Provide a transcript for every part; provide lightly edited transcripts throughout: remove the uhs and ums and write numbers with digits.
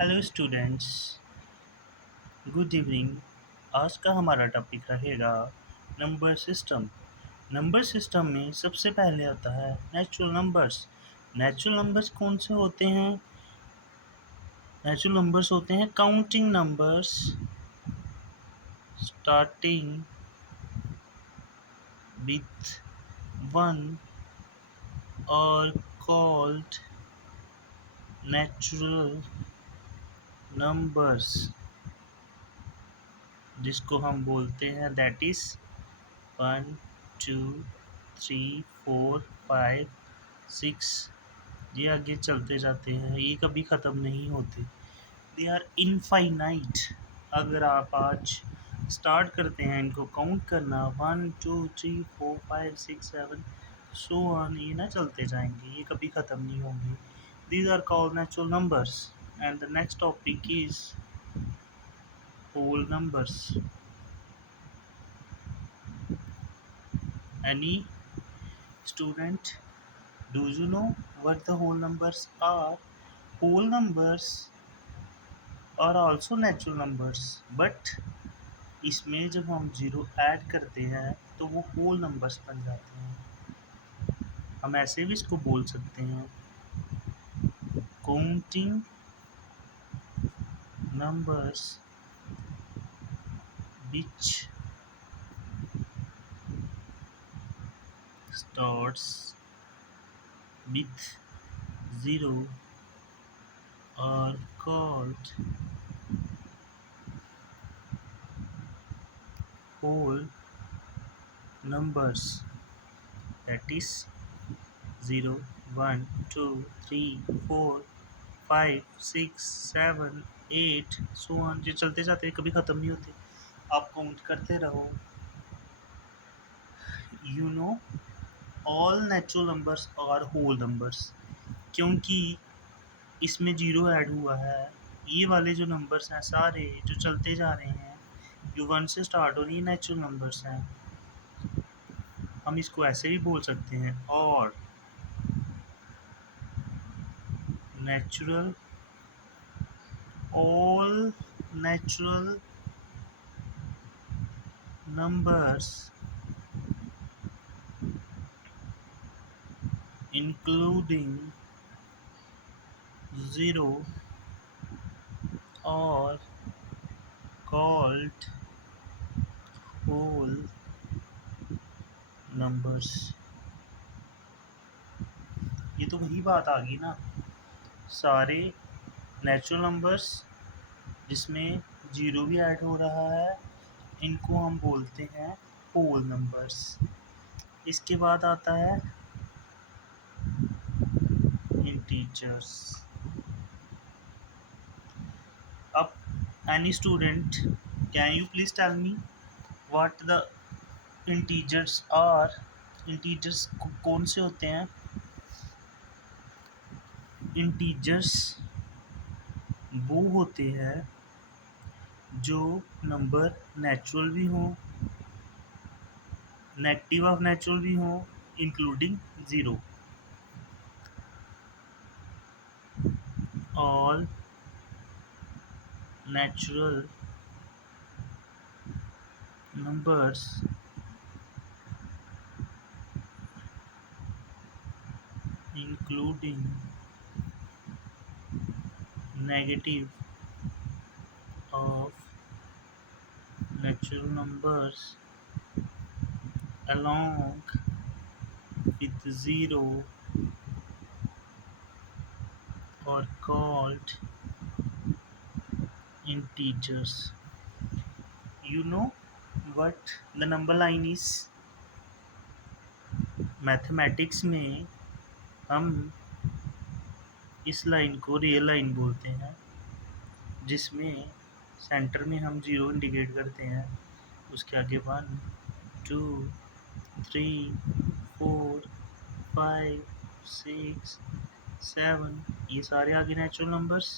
Hello students, good evening. आज का हमारा टॉपिक रहेगा नंबर सिस्टम। नंबर सिस्टम में सबसे पहले आता है नेचुरल नंबर्स। नेचुरल नंबर्स कौन से होते हैं? नेचुरल नंबर्स होते हैं counting numbers starting with one और कॉल्ड नेचुरल नंबर्स, जिसको हम बोलते हैं दैट इज़ 1, 2, 3, 4, 5, 6। ये आगे चलते जाते हैं, ये कभी ख़त्म नहीं होते। They are infinite. अगर आप आज स्टार्ट करते हैं इनको काउंट करना 1, 2, 3, 4, 5, 6, 7 सो ऑन, ये ना चलते जाएंगे, ये कभी ख़त्म नहीं होंगे। These are called natural numbers. And the next topic is whole numbers. Any student, do you know what the whole numbers are? Whole numbers are also natural numbers, but इसमें जब हम ज़ीरो ऐड करते हैं तो वो whole numbers बन जाते हैं। हम ऐसे भी इसको बोल सकते हैं counting numbers which starts with zero are called whole numbers, that is 0, 1, 2, 3, 4, 5, 6, 7, 8 so on. ये चलते जाते कभी ख़त्म नहीं होते, आप काउंट करते रहो। You know all natural numbers are whole numbers, क्योंकि इसमें जीरो ऐड हुआ है। ये वाले जो नंबर्स हैं सारे जो चलते जा रहे हैं, ये वन से स्टार्ट हो रही है, नेचुरल नंबर्स हैं। हम इसको ऐसे भी बोल सकते हैं और natural all natural numbers including zero are called whole numbers। ये तो वही बात आ गई ना, सारे नेचुरल नंबर्स जिसमें जीरो भी ऐड हो रहा है, इनको हम बोलते हैं होल नंबर्स। इसके बाद आता है इंटीजर्स। अब any student, can you please tell me what the integers are? Integers कौन से होते हैं? इंटीजर्स वो होते हैं जो नंबर नेचुरल भी हो, नेगेटिव ऑफ नेचुरल भी हो, including zero. All natural numbers including negative of natural numbers along with zero are called integers। You know what the number line is? Mathematics में हम इस लाइन को रियल लाइन बोलते हैं, जिसमें सेंटर में हम ज़ीरो इंडिकेट करते हैं, उसके आगे 1, 2, 3, 4, 5, 6, 7, ये सारे आगे नेचुरल नंबर्स।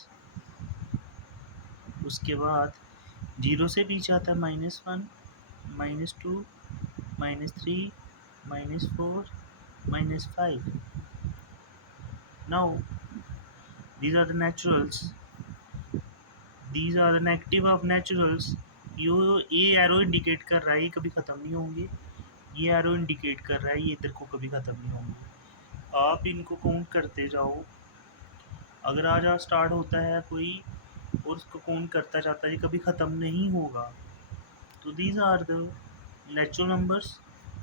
उसके बाद जीरो से पीछे आता है -1, -2, -3, -4, -5। Now these are the naturals these are the negative of naturals. ये एरो इंडिकेट कर रहा है ये कभी ख़त्म नहीं होंगे, ये एरो इंडिकेट कर रहा है ये इधर को कभी ख़त्म नहीं होंगे। आप इनको काउंट करते जाओ। अगर आज स्टार्ट होता है कोई और उसको काउंट करता जाता है, ये कभी ख़त्म नहीं होगा। तो these are the natural numbers,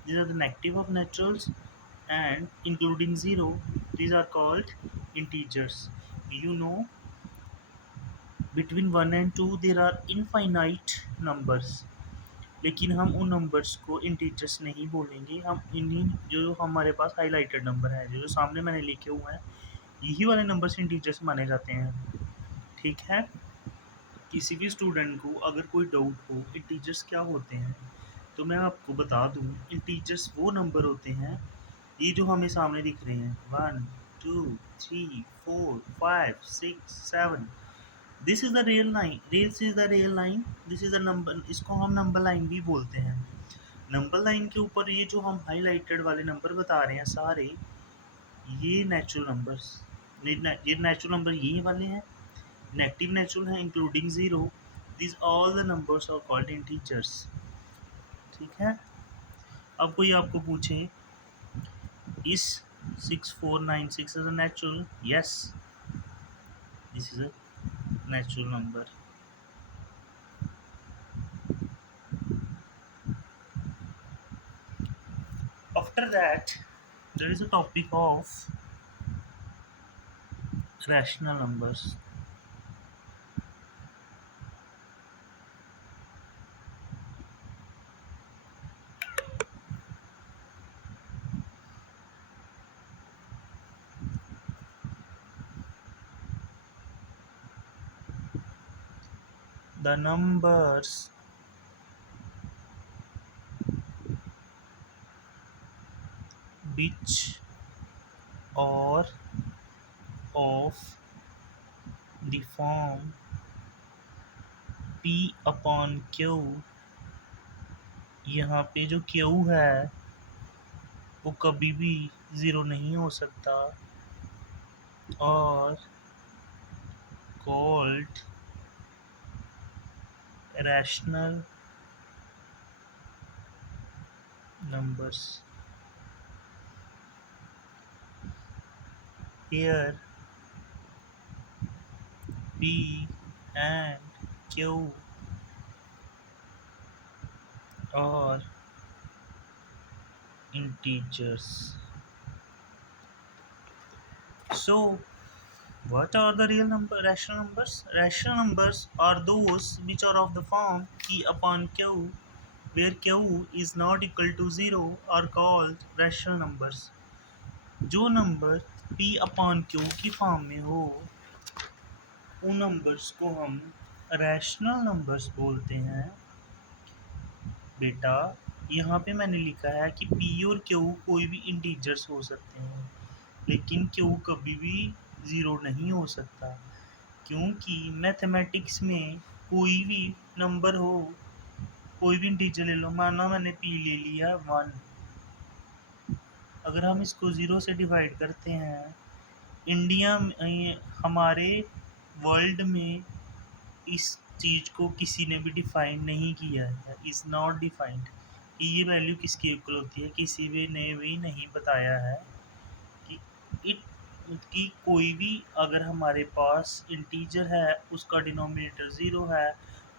these are the negative of naturals, and including zero, these are called integers. You know, between 1 and 2 there are infinite numbers, लेकिन हम उन नंबर्स को इंटीजर्स नहीं बोलेंगे। हम इन्हीं जो हमारे पास हाईलाइटेड नंबर है, जो सामने मैंने लिखे हुए हैं, यही वाले नंबर्स इंटीजर्स माने जाते हैं। ठीक है। किसी भी स्टूडेंट को अगर कोई डाउट हो इंटीजर्स क्या होते हैं, तो मैं आपको बता दूं, इंटीजर्स वो नंबर होते हैं ये जो हमें सामने दिख रहे हैं, 1 2 3 4 5 6 7। This is the real line, this is the real line, this is the number, इसको हम नंबर लाइन भी बोलते हैं। नंबर लाइन के ऊपर ये जो हम हाईलाइटेड वाले नंबर बता रहे हैं सारे, ये नेचुरल नंबर्स, ये नेचुरल नंबर ये वाले हैं, नेगेटिव नेचुरल है including zero. This all the numbers are called integers. ठीक है। अब कोई आपको पूछे इस 6496 is a natural, yes this is a natural number. After that there is a topic of rational numbers. The numbers which are of the form p upon q, यहाँ पे जो q है वो कभी भी ज़ीरो नहीं हो सकता, और called rational numbers. Here p and q are integers. So what are the real rational numbers? Rational numbers are those which are of the form p upon q, where q is not equal to 0 are called rational numbers. जो number p upon q की form में हो उन numbers को हम rational numbers बोलते हैं। बेटा यहाँ पे मैंने लिखा है कि p और q कोई भी इंटीजर्स हो सकते हैं, लेकिन q कभी भी ज़ीरो नहीं हो सकता, क्योंकि मैथमेटिक्स में कोई भी नंबर हो, कोई भी इंटीजर ले लो, माना मैंने p ले लिया 1, अगर हम इसको ज़ीरो से डिवाइड करते हैं, इंडिया में हमारे वर्ल्ड में इस चीज़ को किसी ने भी डिफाइन नहीं किया है, इज़ नॉट डिफाइंड कि ये वैल्यू किसके इक्वल होती है, किसी भी ने भी नहीं बताया है कि इट कि कोई भी अगर हमारे पास इंटीजर है उसका डिनोमिनेटर ज़ीरो है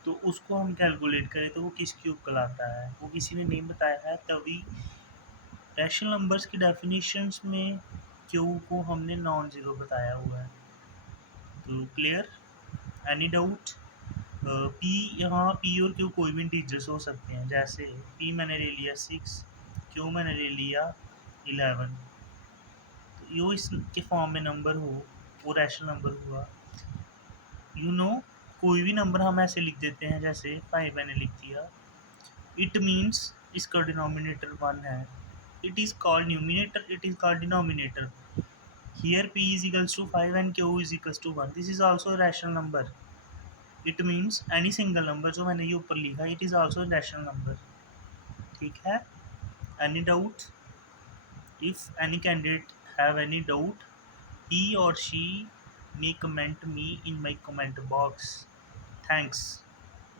तो उसको हम कैलकुलेट करें तो वो किसके इक्वल आता है, वो किसी ने नहीं बताया है। तभी रैशनल नंबर्स की डेफिनेशंस में क्यू को हमने नॉन ज़ीरो बताया हुआ है। तो क्लियर, एनी डाउट? पी, यहाँ पी और क्यू कोई भी इंटीजर्स हो सकते हैं, जैसे पी मैंने ले लिया 6, क्यू मैंने ले लिया 11, तो यो इसके फॉर्म में नंबर हो वो रैशनल नंबर हुआ। यू नो, कोई भी नंबर हम ऐसे लिख देते हैं, जैसे 5 मैंने लिख दिया, इट मीन्स इसका डिनोमिनेटर 1 है, it is called numerator, it is called denominator. Here p is equals to 5 and q is equals to 1. This is also a rational number. It means any single number जो मैंने ये ऊपर लिखा, it is also a rational number. ठीक है? Any doubt? If any candidate have any doubt, he or she may comment me in my comment box. Thanks.